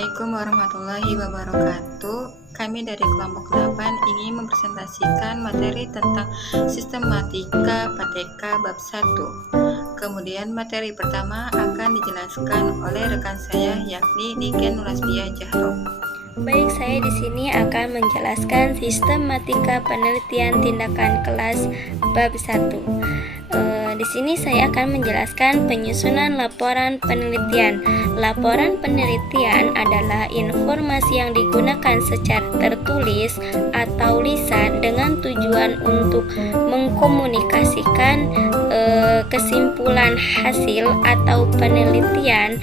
Assalamualaikum warahmatullahi wabarakatuh. Kami dari kelompok 8 ingin mempresentasikan materi tentang sistematika PTK bab 1. Kemudian materi pertama akan dijelaskan oleh rekan saya yakni Niken Nulasbia Jahro. Baik, saya di sini akan menjelaskan sistematika penelitian tindakan kelas bab 1. Di sini saya akan menjelaskan penyusunan laporan penelitian. Laporan penelitian adalah informasi yang digunakan secara tertulis atau lisan dengan tujuan untuk mengkomunikasikan kesimpulan hasil atau penelitian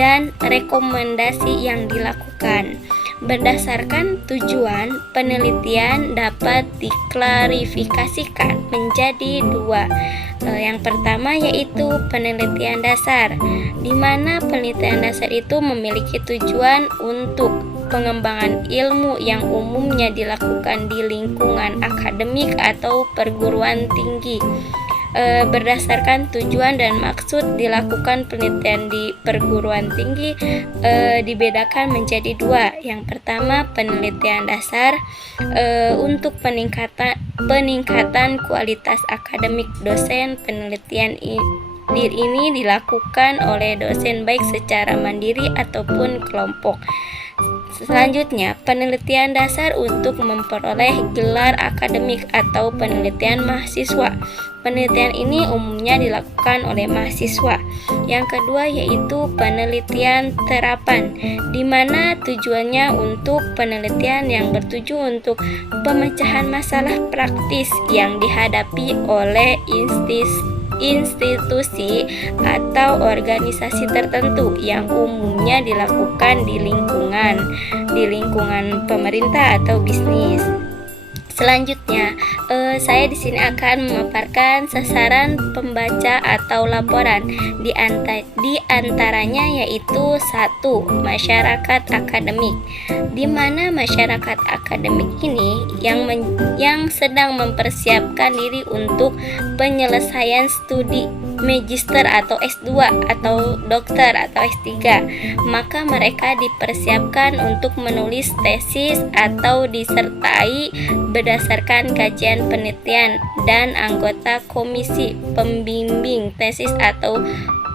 dan rekomendasi yang dilakukan. Berdasarkan tujuan, penelitian dapat diklarifikasikan menjadi dua. Yang pertama yaitu penelitian dasar, di mana penelitian dasar itu memiliki tujuan untuk pengembangan ilmu yang umumnya dilakukan di lingkungan akademik atau perguruan tinggi. Berdasarkan tujuan dan maksud dilakukan penelitian di perguruan tinggi dibedakan menjadi dua. Yang pertama penelitian dasar untuk peningkatan kualitas akademik dosen. Penelitian ini dilakukan oleh dosen baik secara mandiri ataupun kelompok. Selanjutnya, penelitian dasar untuk memperoleh gelar akademik atau penelitian mahasiswa. Penelitian ini umumnya dilakukan oleh mahasiswa. Yang kedua yaitu penelitian terapan, di mana tujuannya untuk penelitian yang bertuju untuk pemecahan masalah praktis yang dihadapi oleh institusi atau organisasi tertentu yang umumnya dilakukan di lingkungan pemerintah atau bisnis. Selanjutnya, saya di sini akan memaparkan sasaran pembaca atau laporan. Di antaranya yaitu 1. Masyarakat akademik, di mana masyarakat akademik ini yang sedang mempersiapkan diri untuk penyelesaian studi magister atau S2 atau dokter atau S3, maka mereka dipersiapkan untuk menulis tesis atau disertai berdasarkan kajian penelitian, dan anggota komisi pembimbing tesis atau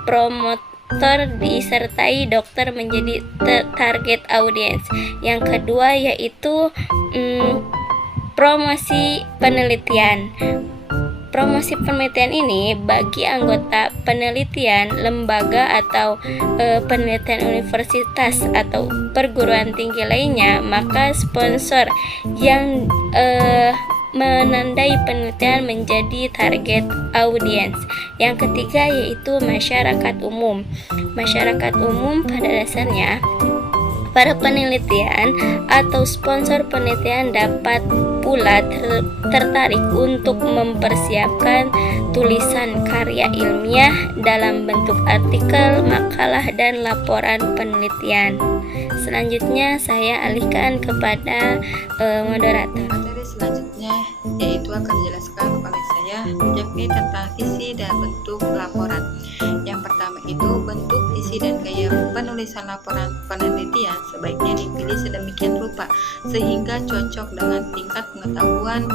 promotor disertai dokter menjadi target audiens. Yang kedua yaitu promosi penelitian. Promosi penelitian ini bagi anggota penelitian, lembaga atau penelitian universitas atau perguruan tinggi lainnya, maka sponsor yang menandai penelitian menjadi target audiens. Yang ketiga yaitu masyarakat umum. Masyarakat umum pada dasarnya para penelitian atau sponsor penelitian dapat pula tertarik untuk mempersiapkan tulisan karya ilmiah dalam bentuk artikel, makalah, dan laporan penelitian. Selanjutnya saya alihkan kepada moderator. Materi selanjutnya yaitu akan dijelaskan oleh saya yakni tentang isi dan bentuk laporan. Yang pertama itu bentuk, isi, dan gaya penulisan laporan penelitian sebaiknya dipilih sedemikian rupa sehingga cocok dengan tingkat pengetahuan,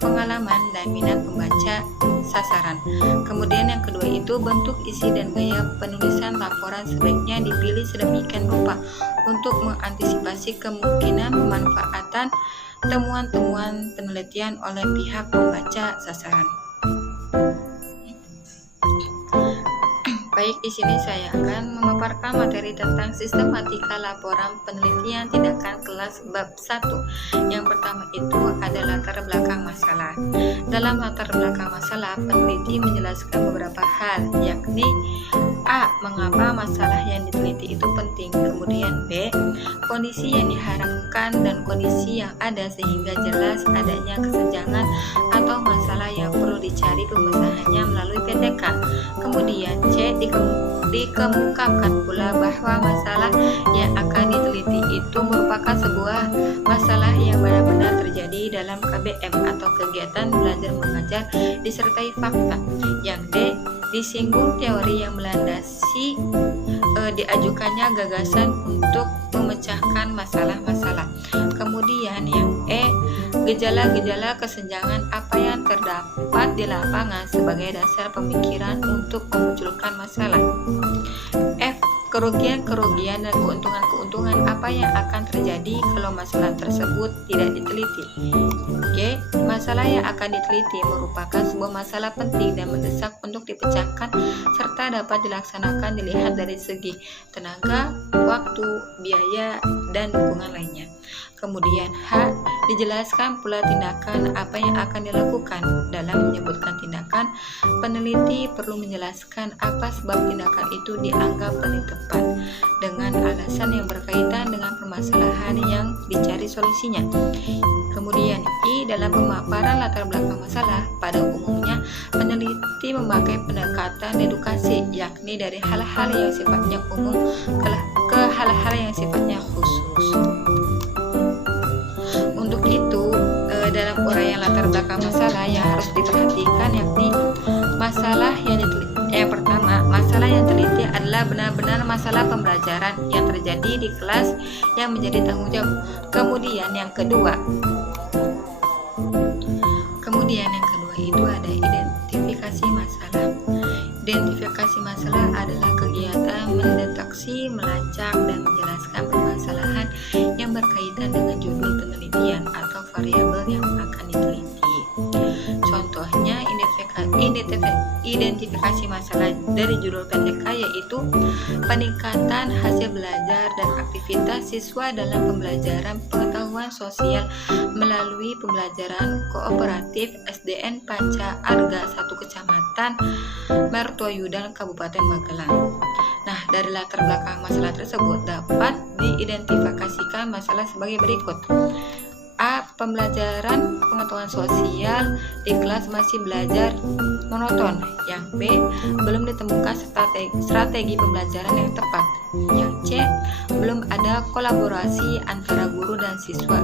pengalaman, dan minat pembaca sasaran. Kemudian yang kedua itu bentuk, isi, dan gaya penulisan laporan sebaiknya dipilih sedemikian rupa untuk mengantisipasi kemungkinan pemanfaatan temuan-temuan penelitian oleh pihak pembaca sasaran. Baik, di sini saya akan memaparkan materi tentang sistematika laporan penelitian tindakan kelas bab 1. Yang pertama itu adalah latar belakang masalah. Dalam latar belakang masalah, peneliti menjelaskan beberapa hal, yakni A. Mengapa masalah yang diteliti itu penting. Kemudian B. Kondisi yang diharapkan dan kondisi yang ada sehingga jelas adanya kesenjangan atau masalah yang perlu dicari pembenahannya melalui PTK. Kemudian C. Dikemukakan pula bahwa masalah yang akan diteliti itu merupakan sebuah masalah yang benar-benar terjadi dalam KBM atau kegiatan belajar mengajar disertai fakta. Yang D. Disinggung teori yang melandasi diajukannya gagasan untuk memecahkan masalah-masalah. Kemudian yang E, gejala-gejala kesenjangan apa yang terdapat di lapangan sebagai dasar pemikiran untuk memunculkan masalah. F, kerugian-kerugian dan keuntungan-keuntungan apa yang akan terjadi kalau masalah tersebut tidak diteliti. G, masalah yang akan diteliti merupakan sebuah masalah penting dan mendesak untuk dipecahkan serta dapat dilaksanakan dilihat dari segi tenaga, waktu, biaya, dan dukungan lainnya. Kemudian H, dijelaskan pula tindakan apa yang akan dilakukan. Dalam menyebutkan tindakan, peneliti perlu menjelaskan apa sebab tindakan itu dianggap paling tepat dengan alasan yang berkaitan dengan permasalahan yang dicari solusinya. Kemudian I, dalam pemaparan latar belakang masalah, pada umumnya peneliti memakai pendekatan dedukasi, yakni dari hal-hal yang sifatnya umum ke hal-hal yang sifatnya khusus. Untuk itu, dalam uraian latar belakang masalah yang harus diperhatikan yakni masalah yang diteliti. Yang pertama, masalah yang teliti adalah benar-benar masalah pembelajaran yang terjadi di kelas yang menjadi tanggung jawab. Kemudian yang kedua itu ada identifikasi masalah. Identifikasi masalah adalah kegiatan mendeteksi, melacak, dan menjelaskan permasalahan yang berkaitan dengan judul penelitian atau variabel yang akan diteliti. Contohnya, identifikasi masalah dari judul PTK yaitu peningkatan hasil belajar dan aktivitas siswa dalam pembelajaran pengetahuan sosial melalui pembelajaran kooperatif SDN Panca Arga 1 Kecamatan Mertoyudan Kabupaten Magelang. Nah, dari latar belakang masalah tersebut dapat diidentifikasikan masalah sebagai berikut. A. Pembelajaran pengetahuan sosial di kelas masih belajar monoton. Yang B. Belum ditemukan strategi pembelajaran yang tepat. Yang C. Belum ada kolaborasi antara guru dan siswa.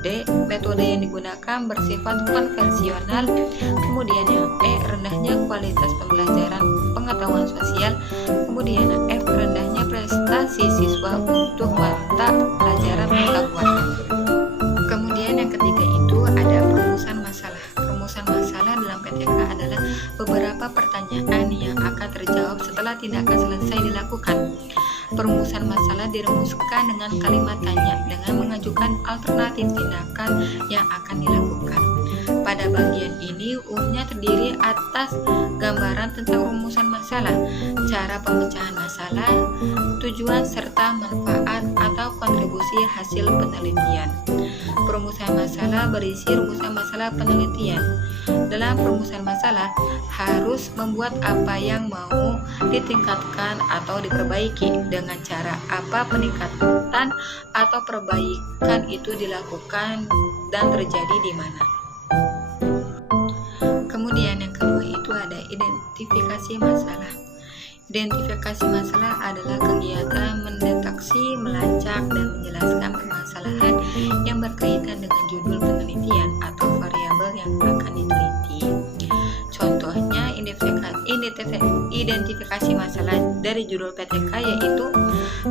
D. Metode yang digunakan bersifat konvensional. Kemudian yang E. Rendahnya kualitas pembelajaran pengetahuan sosial. Kemudian F. Rendahnya prestasi siswa untuk mata pelajaran pengetahuan. Kemudian yang ketiga itu ada perumusan masalah. Perumusan masalah dalam PTK adalah beberapa pertanyaan yang akan terjawab setelah tindakan selesai dilakukan. Perumusan masalah dirumuskan dengan kalimat tanya dengan mengajukan alternatif tindakan yang akan dilakukan. Pada bagian ini umumnya terdiri atas gambaran tentang rumusan masalah, cara pemecahan masalah, tujuan serta manfaat atau kontribusi hasil penelitian. Perumusan masalah berisi rumusan masalah penelitian. Dalam perumusan masalah harus membuat apa yang mau ditingkatkan atau diperbaiki, dengan cara apa peningkatan atau perbaikan itu dilakukan dan terjadi di mana. Kemudian yang kedua itu ada identifikasi masalah. Identifikasi masalah adalah kegiatan mendeteksi, melacak, dan menjelaskan permasalahan yang berkaitan dengan judul penelitian atau variabel yang akan diteliti. Contohnya, identifikasi masalah dari judul PTK yaitu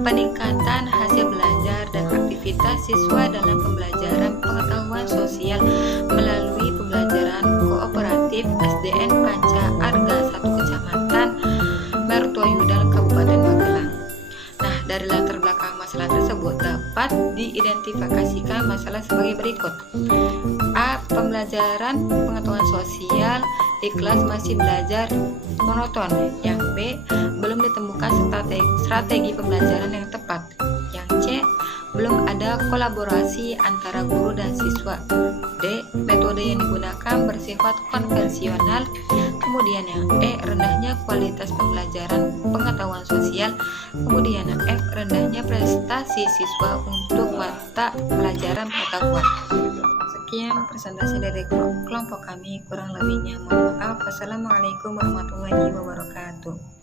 peningkatan hasil belajar dan aktivitas siswa dalam pembelajaran pengetahuan sosial melalui pembelajaran kooperatif SDN Panca Arga 1 Kecamatan Mertoyudan Kabupaten Magelang. Nah, dari latar belakang masalah tersebut dapat diidentifikasikan masalah sebagai berikut. A. Pembelajaran pengetahuan sosial di kelas masih belajar monoton. Yang B. Belum ditemukan strategi pembelajaran yang tepat. Yang C. Belum ada kolaborasi antara guru dan siswa. D. Metode yang digunakan bersifat konvensional. Kemudian yang E. Rendahnya kualitas pembelajaran pengetahuan sosial. Kemudian yang F. Rendahnya prestasi siswa untuk mata pelajaran pengetahuan. Sekian presentasi dari kelompok kami, kurang lebihnya mohon maaf. Wassalamualaikum warahmatullahi wabarakatuh.